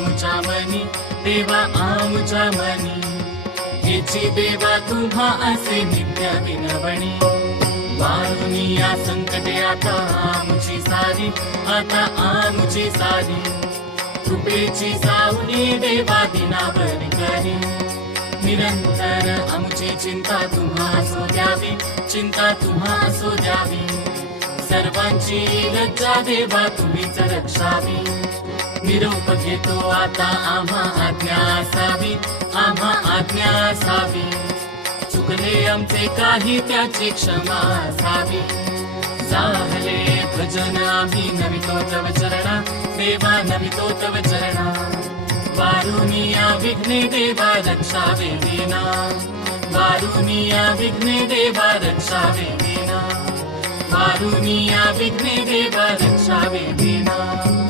आमुच्या मनी, देवा आमुच्या मनी. हेची देवा तुम्हा असे नित्य विनवणी. वारुनी या संकटे आता आमुची सारी, आता आमुची सारी. कृपेची सावली देवा दिनावर करी. निरंतर आमुची चिंता तुम्हा असो द्यावी, चिंता तुम्हा असो द्यावी. सर्वांची लज्जा देवा तुम्हीच रक्षावी. निरोप घेतो आता आम्हा आज्ञा असावी, आम्हा आज्ञा असावी. चुकले आमचे काही त्याची क्षमा असावी. झाले भजन आम्ही नमितो तव चरणा, देवा नमितो तव चरणा. वारुनिया विघ्ने देवा रक्षावे दीना, वारुनिया विघ्ने देवा रक्षावे दीना. वारुनिया विघ्ने देवा रक्षावे दीना.